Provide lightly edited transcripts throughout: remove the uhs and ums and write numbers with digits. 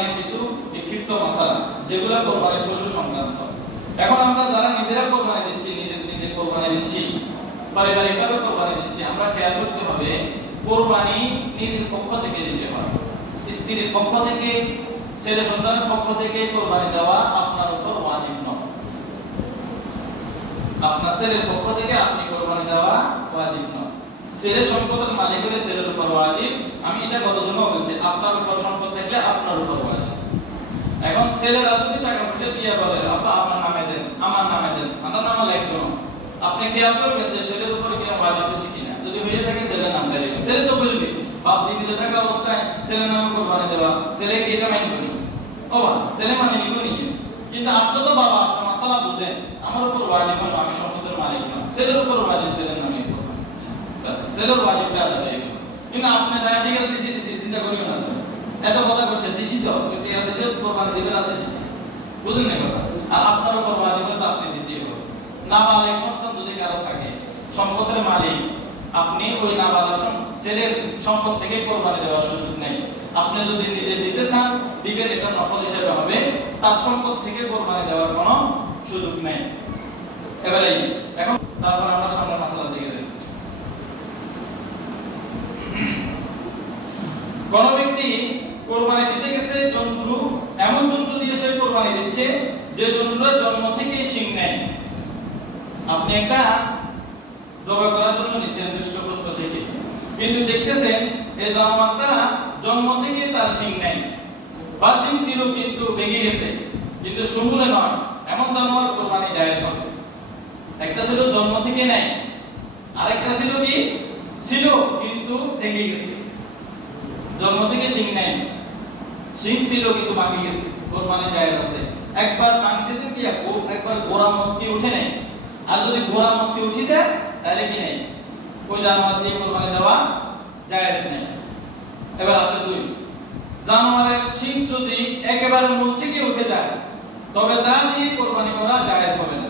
কোরবানির কিছু বিক্ষিপ্ত মাসালা যেগুলো কোরবানির পশু সংক্রান্ত। এখন আমরা যারা নিজেরা কোরবানি দিচ্ছি, নিজে কোরবানি দিচ্ছি, পারিবারিকভাবে কোরবানি দিচ্ছি, আমরা খেয়াল করতে হবে কোরবানি নিজের পক্ষ থেকে দিতে হবে। স্ত্রীর পক্ষ থেকে, ছেলে সন্তানের পক্ষ থেকে কোরবানি দেওয়া আপনার উপর ওয়াজিব নয়। আপনার ছেলের পক্ষ থেকে আপনি কোরবানি দেওয়া ওয়াজিব নয়। ছেলে সম্পদের মালিক হলে ছেলের উপর ওয়াজিব। আমি এটা গতজন্য বলছি, আপনার উপর সম্পদ থাকলে আপনার উপর ওয়াজিব। এখন ছেলেরা যদি টাকা পয়সা দিয়ে বলে আব্বা আপনার নামে দেন, আমার নামে দেন, আমার নামে লিখবো না, আপনি খেয়াল করবেন যে ছেলের উপর কি ওয়াজিব বেশি কিনা। যদি হয়ে থাকে ছেলের নাম লিখবে, ছেলে তো বুঝবে বাপ জীবিত থাকা অবস্থায় ছেলের নামে কোরবানি দেওয়া, ছেলে কি এটা মাইন্ড করি ও বা ছেলে মানে নিব নিয়ে। কিন্তু আপনি তো বাবা, আপনার মাসালা বুঝেন, আমার উপর ওয়াজিব নয়, আমি সম্পদের মালিক না, ছেলের উপর ওয়াজিব, ছেলের নামে কোরবানি বাস, ছেলের ওয়াজিবটা আদায় হয়ে গেল। কিন্তু আপনি দায়িত্ব দিছি চিন্তা করিও না, এত কথা করছে দিছি তো এটা দেশে কোরবানি দিবেন আছে দিছি, বুঝেন না কথা। আর আপনার উপর ওয়াজিব হলে আপনি দিতেই হবে। নাবালিগ সন্তান যদি কারো থাকে, সম্পদের মালিক আপনি, ওই নাবালিগ ছেলের সম্পদ থেকে কোরবানি দেওয়ার সুযোগ নেই। আপনি যদি নিজে দিতে চান দিবেন, এটা নফল হিসেবে হবে, তার সম্পদ থেকে কোরবানি দেওয়ার কোনো সুযোগ নেই। এবারে এখন তারপর আমরা সামনে মাসালা দিকে যাই। কোন ব্যক্তি কোরবানি দিতে গেছে জন্তু, এমন জন্তু দিয়ে সে কোরবানি দিচ্ছে যে জন্তুর জন্ম থেকে শিং নেই। আপনি একটা জবাই করার জন্য নিছেন দৃষ্টপুষ্ট থেকে, কিন্তু দেখতেছেন এই জানোয়ারটা জন্ম থেকে তার শিং নেই, বা শিং ছিল কিন্তু ভেঙে গেছে, কিন্তু সমূলে নয়, এমন জানোয়ার কোরবানি জায়েজ হবে। একটা ছিল জন্ম থেকে নেই, আরেকটা ছিল কি ছিল কিন্তু ভেঙে গেছে। জন্ম থেকে শিং নেই, শিং ছিল কিন্তু ভাঙে গেছে, কোরবানি জায়েজ আছে। একবার ভাঙছে কি একবার গোড়া মস্কি উঠে নেই, আর যদি গোড়া মস্কি উঠে যায় তাহলে কি নেই, ওই জানোয়ার দিয়ে কোরবানি দেওয়া জায়েজ নেই। এবার আসে দুই, জানোয়ারের শিং যদি একেবারে মূল থেকে উঠে যায় তবে তা দিয়ে কোরবানি করা জায়েজ হবে না।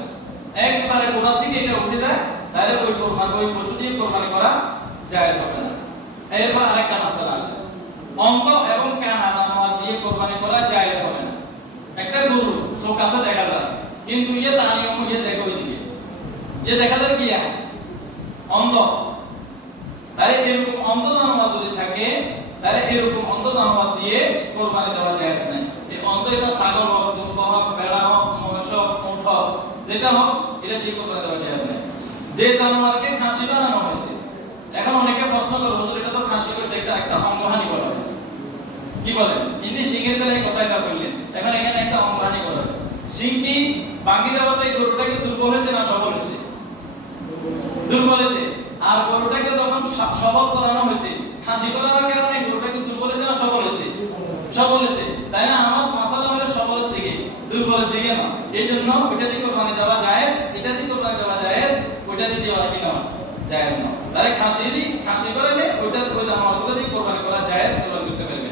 একবারে গোড়া থেকে এটা উঠে যায় তাহলে ওই কোরবানি, ওই পশু দিয়ে কোরবানি করা জায়েজ হবে না। এরপর আরেকটা মাসালা আসে, অঙ্গ এবং কানা জানোয়ার দিয়ে কোরবানি করা জায়েজ হবে না। একটা গরু চোখ কাছে দেখা যায় কিন্তু ইয়ে তার নিয়ম ইয়ে দেখে ওই দিকে, যে দেখা যায় কি অন্ধ, তাই এরকম অন্ধ জানোয়ার যদি থাকে তাহলে এরকম অন্ধ জানোয়ার দিয়ে কোরবানি দেওয়া জায়েজ নাই। এই অন্ধ এটা ছাগল হোক, দুম্বা হোক, ভেড়া হোক, মহিষ হোক, উট হোক, যেটা হোক এটা দিয়ে কোরবানি দেওয়া জায়েজ নাই। যে জানোয়ারকে খাসি বানানো হয়েছে, এখন অনেকে প্রশ্ন করে হুজুর এটা তো খাসি করেছে, এটা একটা অঙ্গহানি করা হয়েছে, কি বলেন ইনি সিংহের বেলায় কথাটা বললেন, এখন এখানে একটা অঙ্গহানি করা হয়েছে। সিং কি বাকি দেওয়াতে গরুটাকে দুর্বল হয়েছে না সবল হয়েছে? দুর্বল হয়েছে। আর গরুটাকে যখন সবল করানো হয়েছে, খাসি করানোর কারণে গরুটাকে দুর্বল হয়েছে না সবল হয়েছে? সবল হয়েছে। তাই না? আমার মাসালা হলো সবলের দিকে, দুর্বলের দিকে না। এই জন্য ওইটা দিয়ে কোরবানি দেওয়া জায়েজ, এটা দিয়ে কোরবানি দেওয়া জায়েজ, ওইটা দিয়ে দেওয়া কি না জায়েজ না। তাহলে খাসি করালে ওইটা ওই জানোয়ারগুলো দিয়ে কোরবানি করা জায়েজ, কোরবানি করতে পারবে।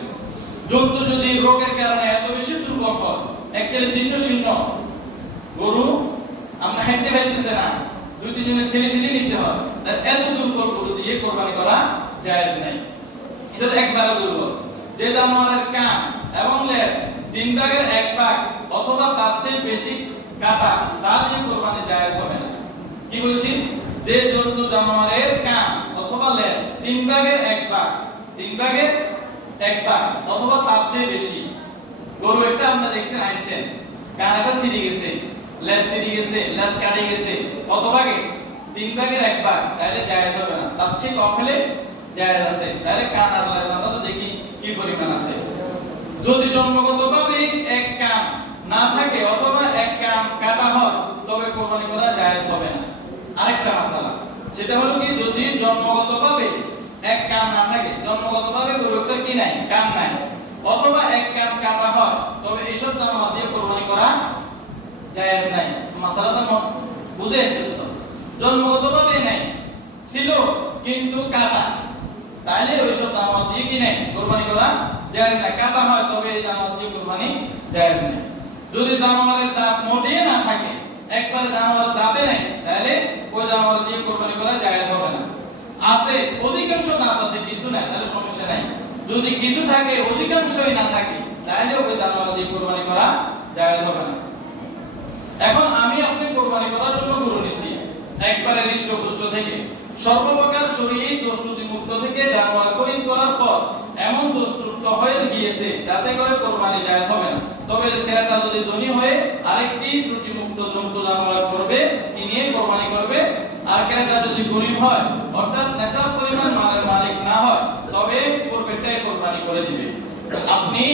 জন্তু যদি রোগের কারণে এত বেশি দুর্বল হয়, একটা জীর্ণ শীর্ণ গরু আমরা হেঁটে পাইতেছে না, দুই তিনজনে ঠেলে ঠেলে নিতে হয়, এত দুর্বল গরু দিয়ে কোরবানি করা জায়েজ নাই। এটা একবারে দুর্বল। যে জানোয়ারের কান এবং লেজ 3 ভাগের 1 ভাগ অথবা তার চেয়ে বেশি কাটা, তা দিয়ে কোরবানি জায়েজ হবে না। কি বলছি? যে জন্তু জানোয়ারের কান অথবা লেজ 3 ভাগের 1 ভাগ, 3 ভাগের 1 ভাগ অথবা তার চেয়ে বেশি। গরু একটা আপনি দেখছেন আইছেন, কানটা ছিঁড়ে গেছে, লেজ ছিঁড়ে গেছে, লেজ কাটে গেছে, কত ভাগে? 3 ভাগের 1 ভাগ, তাহলে জায়েজ হবে না। তার চেয়ে কম হলে জায়েজ আছে। তাহলে কান আর লেজ আমরা তো দেখি কি পরিমাণ আছে। যদি জন্মগতভাবে এক কান না থাকে অথবা এক কান কাটা হয় তবে কোরবানি করা জায়েজ হবে না। আরেকটা মাসালা, সেটা হলো কি যদি জন্মগতভাবে এক কান না থাকে, জন্মগতভাবে গরুটা কি নাই, কান নাই, অথবা এক কান কাটা হয় তবে এইসব জানোয়ার দিয়ে কোরবানি করা জায়েজ নাই। মাসালাটা বুঝে এসেছে তো? জন্মগতভাবে নাই, ছিল কিন্তু কাটা, তাইলে ওইসব জানোয়ার দিয়ে কি নাই কোরবানি করা জায়েজ নাই। কাটা হয় তবে এই জানোয়ার দিয়ে কোরবানি জায়েজ নাই। যদি জানোয়ারের দাঁত মোটেই না থাকে, একবারে জানোয়ারের দাঁতে নাই, তাহলে ওই জানোয়ার দিয়ে কোরবানি করা জায়েজ হবে না। আছে অধিকাংশ দাঁত আছে, কিছু নাই, তাহলে সমস্যা নাই। যদি কিছু থাকে অধিকাংশই না থাকে তাহলে ওই জানোয়ার দিয়ে কুরবানি করা জায়েজ হবে না। এখন আমি আপনি কুরবানি করার জন্য গরু নিছি একবারে হৃষ্টপুষ্ট থেকে, সর্বপ্রকার শরীর দোষত্রুটি মুক্ত থেকে জানোয়ার খরিদ করার পর এমন দোষত্রুটি হয়ে গিয়েছে যাতে করে কুরবানি জায়েজ হবে না। তবে ক্রেতা যদি ধনী হয়ে আরেকটি ত্রুটি মুক্ত জন্তু জানোয়ার করবে, কিনে কুরবানি করবে, আর ক্রেতা যদি গরিব হয় অর্থাৎ নেশাব পরিমাণ মালের মালিক না হয়, তবে পূর্বেরটাই কুরবানি করে দিবে। আপনি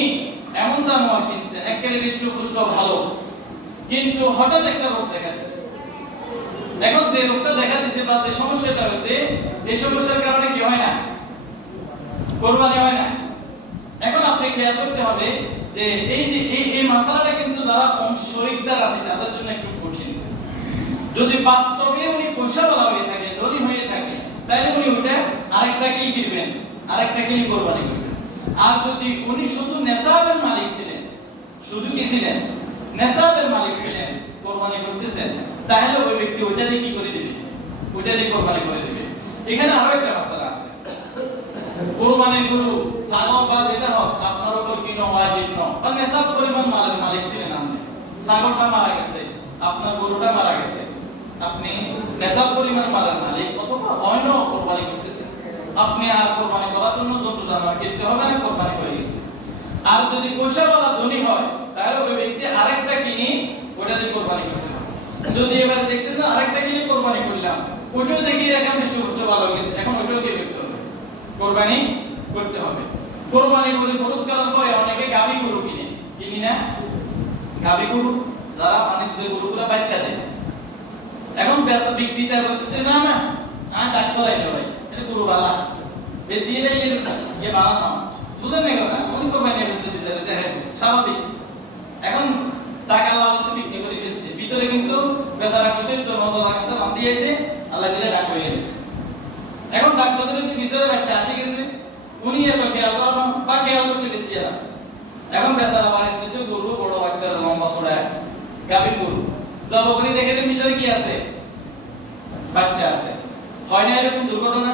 এমন জানোয়ার কিনছেন একেবারে হৃষ্টপুষ্ট ভালো, কিন্তু হঠাৎ একটা রোগ দেখা দিচ্ছে। এখন যে রোগটা দেখা দিচ্ছে বা যে সমস্যাটা হচ্ছে, এই সমস্যার কারণে কি হয় না, কুরবানি হয় না। এখন আপনি খেয়াল করতে হবে যে এই মাসালাটা কিন্তু যারা শরীকদার আছে তাদের জন্য একটু কঠিন। যদি বাস্তবে উনি পয়সা বলা হয়ে থাকে, ধনী হয়ে থাকে, তাহলে উনি ওটা আরেকটা কি কিনবেন, আরেকটা কি কুরবানি করবেন। আর যদি উনি শুধু নেশাবের মালিক ছিলেন, শুধু কি ছিলেন, নেশাবের মালিক ছিলেন, কুরবানি করতেছেন, তাহলে ওই ব্যক্তি ওইটা দিয়ে কি করে দিবে, ওইটা দিয়ে কুরবানি করে দিবে। এখানে আরো একটা মাসালা আছে, কুরবানির গরু ছাগল বা যেটা হোক আপনার উপর কি ওয়াজিব নয়, কারণ নেশাব পরিমাণ মালের মালিক ছিলেন আপনি, ছাগলটা মারা গেছে, আপনার গরুটা মারা গেছে, আপনি নেশাব পরিমাণ মালের মালিক অথবা অন্য কুরবানি করতেছেন, আপনি আর কুরবানি করার জন্য জন্তু জানোয়ার কিনতে হবে না, কুরবানি করে গেছে। আর যদি পয়সাওয়ালা ধনী হয় তাহলে ওই ব্যক্তি আরেকটা কিনে ওটা দিয়ে কুরবানি করতে হবে। যদি এবারে দেখছেন না আরেকটা কিনে কুরবানি করলাম, ওইটাও দেখি এখন হৃষ্টপুষ্ট ভালো হয়ে গেছে, এখন ওইটাও দিয়ে করতে হবে, কুরবানি করতে হবে। কুরবানি করে হলুদ করার পরে অনেকে গাভী গরু কিনি না, গাভী গরু যারা মানে যে গরুগুলো বাচ্চা দেয়, এখন বেচা বিক্রেতা বলতেছে না না ডাক্তার আইলো ভাই, এটা গরু বালা বেশি এলে যে বানানো বুঝেন না কেন, কোন কুরবানি বেচতে দিছে হ্যাঁ স্বাভাবিক। এখন টাকা লালসে বিক্রি করে দিচ্ছে, ভিতরে কিন্তু বেচারা কিন্তু তো নজর রাখতে বান্ধি এসে আল্লাহ দিলে ডাক হয়ে গেছে। এখন ডাক্তারদের যে বিষয়ে বাচ্চা আসে গেছে, উনি এত খেয়াল করেন বা খেয়াল করছে বেশি এরা। এখন বেচারা বাড়িতে দিচ্ছে গরু বড় একটা লম্বা ছড়ায় গাভী গরু, যতক্ষণই দেখে দেন ভিতরে কি আছে, বাচ্চা আছে, হয় না এরকম দুর্ঘটনা?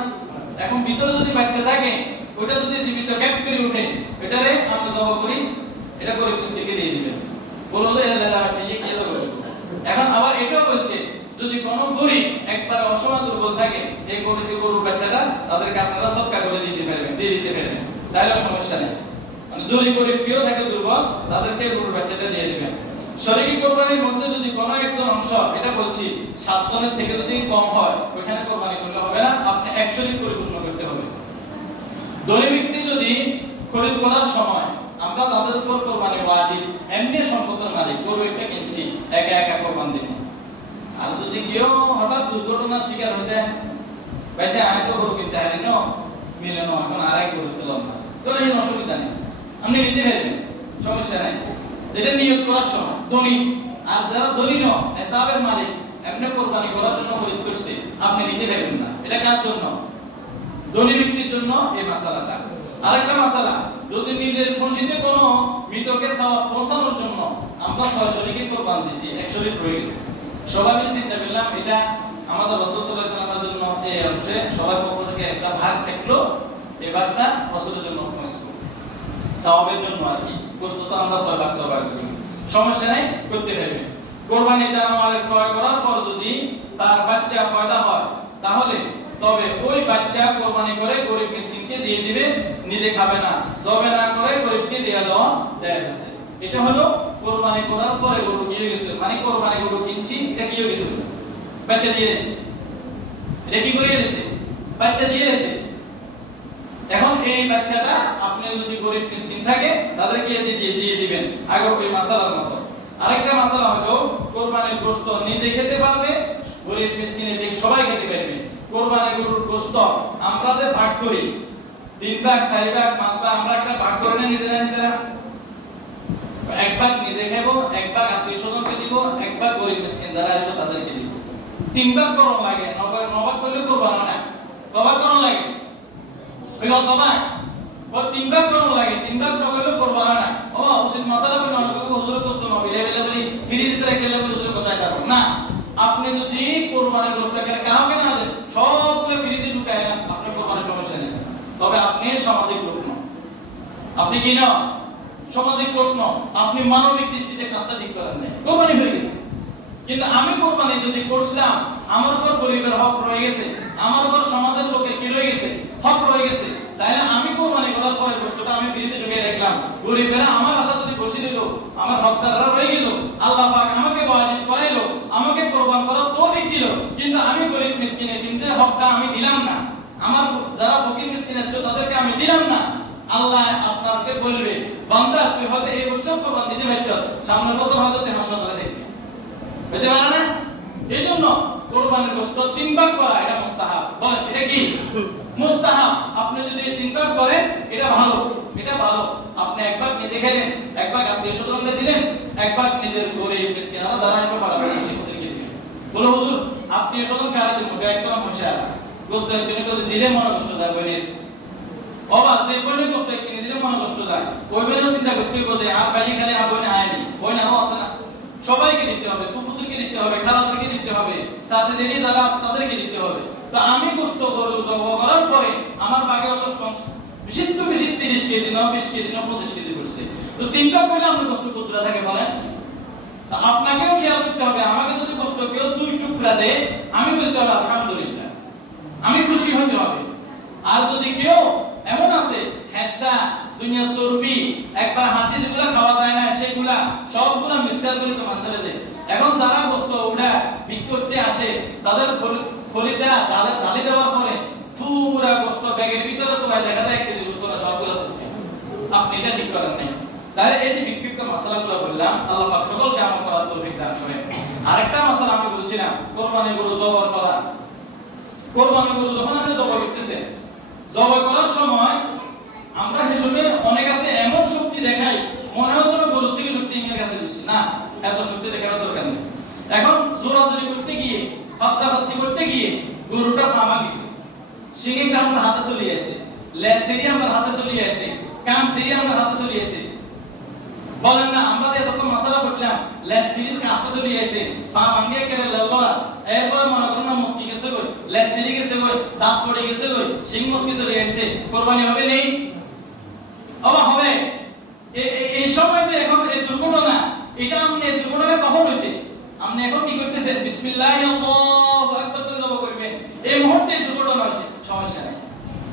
এখন ভিতরে যদি বাচ্চা থাকে, ওটা যদি জীবিত ক্যাপ করে উঠে, এটারে আমরা জবাব করি, এটা করে পুষ্টিকে দিয়ে দিবেন, বললো যে এটা বাচ্চা কি খেতে হবে। এখন আবার এটাও বলছে যদি কোনো গরিব একবার অসহায় দুর্বল থাকে, এই গরুর বাচ্চাটা তাদেরকে আপনারা সৎকা করে দিতে পারবেন, দিয়ে দিতে পারবেন, তাহলে সমস্যা নেই। মানে যদি গরিব কেউ থাকে দুর্বল, তাদেরকে গরুর বাচ্চাটা দিয়ে দিবেন। শরীকি কুরবানির মধ্যে যদি কোনো একজন অংশ, এটা বলছি 7 জনের থেকে যদি কম হয়, ওখানে কুরবানি করলে হবে না, আপনি এক শরীক পরিপূর্ণ করতে হবে। ধনী ব্যক্তি যদি খরিদ করার সময় আমরা তাদের উপর কুরবানি ওয়াজিব, এমনি সম্পদের মালিক, গরু একটা কিনছি একা একা কুরবানি দিব। আর যদি কেউ হঠাৎ দুর্ঘটনার শিকার হয়ে যায়, বেশি আমি তো গরু কিনতে হারি না, মিলে না, এখন আরেক গরু পেলাম না, তো এই অসুবিধা নেই, আপনি নিতে পারবেন, সমস্যা নেই। এটা নিয়োগ করার সময় ধনী, আর যারা ধনী নয় নেশাবের মালিক এমনি কুরবানি করার জন্য খরিদ করছে, আপনি নিতে পারবেন না। এটা কার জন্য? ধনী ব্যক্তির জন্য এই মাসালাটা। আরেকটা মাসালা, যদি নিজের খুশিতে কোনো মৃতকে সওয়াব পৌঁছানোর জন্য আমরা 6 শরীকে কুরবানি দিছি, 1 শরীক রয়ে গেছে, সবাই মিলে চিন্তা করলাম এটা আমাদের রাসূল সাল্লাল্লাহু আলাইহি ওয়াসাল্লামের জন্য এই অংশে সবার পক্ষ থেকে একটা ভাগ থাকলো, এই ভাগটা রাসূলের জন্য সওয়াবের জন্য আর কি, বস্তুত আমরা 6 ভাগ করি, সমস্যা নাই, করতে পারবে। কুরবানি জানোয়ারের ক্রয় করার পর যদি তার বাচ্চা পয়দা হয়, তাহলে তবে ওই বাচ্চা কুরবানি করে গরিব মিসকিনকে দিয়ে দিবে, নিজে খাবে না, জবে না করে গরিবকে দিয়ে দেওয়া যায়। এটা হলো কুরবানি করার পরে গরু দিয়ে গেছে, মানে কুরবানি গরু কিনছি, এটা কি হয়ে গেছে, বাচ্চা দিয়ে দিয়েছে, এটা কি করে দিয়েছে, বাচ্চা দিয়ে দিয়েছে। এখন এই বাচ্চাটা আপনি যদি গরিব মিসকিন থাকে তাদেরকে দিয়ে দিবেন, আগে ওই মাসালার মতো। আরেকটা মাসালা হলো কুরবানির গোশত নিজে খেতে পারবে, গরিব মিসকিনে যে সবাই খেতে পারবে। কুরবানির গরুর গোশত আমরা যে ভাগ করি 3 ভাগ 4 ভাগ 5 ভাগ, আমরা একটা ভাগ করে নিয়ে নিজেরা এক ভাগ নিজে খাবো, এক ভাগ আত্মীয়স্বজনকে দিব, এক ভাগ গরিব মিসকিন যারা আছে তাদেরকে দিব। 3 ভাগ করণ লাগে, 9 ভাগ করলে কুরবানি না, কবার করণ লাগে, ওই কতবার ও 3 ভাগ করণ লাগে, 3 ভাগ করলে কুরবানি না। ও উচিত মাসালা বলে অনেক হুজুরের প্রশ্ন হবে, এবেলে বলি ফ্রিজে রেখে গেলে হুজুরের কথা কাটো না। আপনি যদি কুরবানির গোশতকে কাউকে না দেন, সবগুলো ফ্রিজে ঢুকায় না, আপনার কুরবানির সমস্যা নেই। তবে আপনি সামাজিক লোক না, আপনি কি না সামাজিক প্রশ্ন, আপনি মানবিক দৃষ্টিতে কাজটা ঠিক করেন নাই, কোরবানি হয়ে গেছে। কিন্তু আমি কোরবানি যদি করছিলাম, আমার উপর গরিবের হক রয়ে গেছে, আমার উপর সমাজের লোকের কি রয়ে গেছে, হক রয়ে গেছে, তাই না? আমি কোরবানি করার পরে বস্তুটা আমি ফ্রিতে ঢুকে রাখলাম, গরিবেরা আমার আশা যদি বসে দিল, আমার হকদাররা রয়ে গেল, আল্লাহ পাক আমাকে ওয়াজিব করাইলো, আমাকে কোরবান করার তৌফিক দিল, কিন্তু আমি গরিব মিসকিনের কিন্তু হকটা আমি দিলাম না, আমার যারা ফকির মিসকিন ছিল তাদেরকে আমি দিলাম না। আল্লাহ আপনাকে বলবে, বান্দা তুই হয়তো এই বছর কোরবান দিতে পারছ, সামনের বছর হয়তো তুই হাসপাতালে দেখবি, বুঝতে পারলে না? এই জন্য কোরবানির গোশত 3 ভাগ করা এটা মুস্তাহাব। বলেন এটা কি মুস্তাহাব? আপনি যদি 3 ভাগ করেন এটা ভালো, এটা ভালো। আপনি এক ভাগ নিজে খেলেন, এক ভাগ আত্মীয়-স্বজনকে দিলেন, এক ভাগ নিজের গরিব মিসকিন আর যারা একবার ভালো শিক্ষকদেরকে দিলেন। বলো হুজুর আত্মীয়-স্বজন কারা দিব? একদম মশারা গোশত একজনকে যদি দিলে মনে কষ্ট যায়, বলেন বাবা যে বলে গোশত কিনে দিলে মনে কষ্ট যায়, ওই বলেও চিন্তা করতে হবে আর ভাই খালি আর বই না আইনি, বই না আছে না, সবাইকে দিতে হবে, ফুফুদেরকে দিতে হবে, খালাদেরকে দিতে হবে, চাচাদেরকে যারা আছে তাদেরকে দিতে হবে। তো আমি গোশত গরু জবাই করার পরে আমার বাগে হলো বেশি 30 কেজি না 20 কেজি না 25 কেজি করছে। তো 3 ভাগ করলে আমরা গোশত কতটা থাকে বলেন? আপনাকেও খেয়াল করতে হবে, আমাকে যদি গোশত কেউ 2 টুকরা দেয় আমি বলতে হবে আলহামদুলিল্লাহ, আমি খুশি হতে হবে। আর যদি কেউ এমন আছে হেসা দুনিয়া চর্বি একবার হাতে যেগুলা খাওয়া যায় না সেগুলা সবগুলা মিক্সচার করে তোমার ছেড়ে দেয়। এখন যারা গোশত উড়া বিক্রি করতে আসে তাদের খরিদা ডালি দেওয়ার পরে পুরা গোশত ব্যাগের ভিতরে তো দেখা যায় 1 কেজি গোশত না সবগুলা চর্বি। আপনি এটা ঠিক করেন নাই। তাই এই যে বিক্ষিপ্ত মাসালাগুলো বললাম, আল্লাহ পাক সকলকে আমল করার তৌফিক দান করেন। আরেকটা মাসালা আমি বলছিলাম কোরবানি গরু জবাই করা। কোরবানি গরু যখন আপনি জবাই করতেছেন, জবাই করার সময় আমরা হিসেবে অনেক আছে এমন শক্তি দেখাই মনে হয় যেন গরুর থেকে শক্তি ইংরের কাছে বেশি, না এত শক্তি দেখানোর দরকার নেই। এখন জোরাজুরি করতে গিয়ে ফাস্টাফাস্টি করতে গিয়ে গরুটা ফামা গেছে, শিঙিটা আমার হাতে চলে আসে, লেজ সেরি আমার হাতে চলে আসে, কান সেরি আমার হাতে চলে আসে। বলেন না আমরা তো এত মশলা করলাম, লেজ সেরি হাতে চলে আসে, ফা ভাঙিয়ে কেটে লাগলা, এরপর মনে করেন না মুসকি গেছে কই, লেজ সেরি গেছে কই, দাঁত পড়ে গেছে কই, শিং মুসকি চলে আসছে, কোরবানি হবে নেই? আবার হবে। এই সময় যে এখন এই দুর্ঘটনা, এটা আপনি এই দুর্ঘটনা কখন হইছে? আপনি এখন কি করতেছেন? বিসমিল্লাহ আল্লাহু আকবার করে জবাই করবেন, এই মুহূর্তে দুর্ঘটনা হইছে, সমস্যা নেই।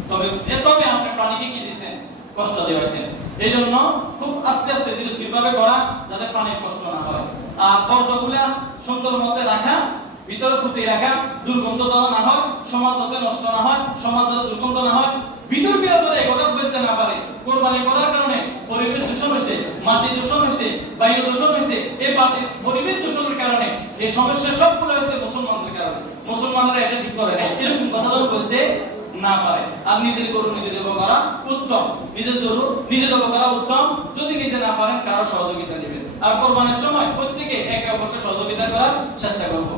তবে আপনি প্রাণীকে কি দিবেন? কষ্ট দিবেন। এইজন্য খুব আস্তে আস্তে ধীরস্থিরভাবে করা, যাতে প্রাণীর কষ্ট না হয়। আর পর্দাগুলা সুন্দর মতে রাখা, ভিতরে ফুটে রাখা, দুর্গন্ধ যাতে না হয়, সমাজ যাতে নষ্ট না হয়, সমাজ যাতে দুর্গন্ধ না হয়, ভিতর বিরোধে কথা বলতে না পারে। কোরবানি করার কারণে পরিবেশ দূষণ হয়েছে, মাটি দূষণ হয়েছে, বায়ু দূষণ হয়েছে, এই পরিবেশ দূষণের কারণে এই সমস্যা সবগুলো হয়েছে মুসলমানদের কারণে। মুসলমানরা এটা ঠিক করে না, এরকম কথা বলতে না পারে। আর নিজের গরু নিজে জবাই করা উত্তম, নিজের গরু নিজে জবাই করা উত্তম। যদি নিজে না পারেন কারো সহযোগিতা নেবেন। আর কোরবানির সময় প্রত্যেকে একে অপরকে সহযোগিতা করার চেষ্টা করব।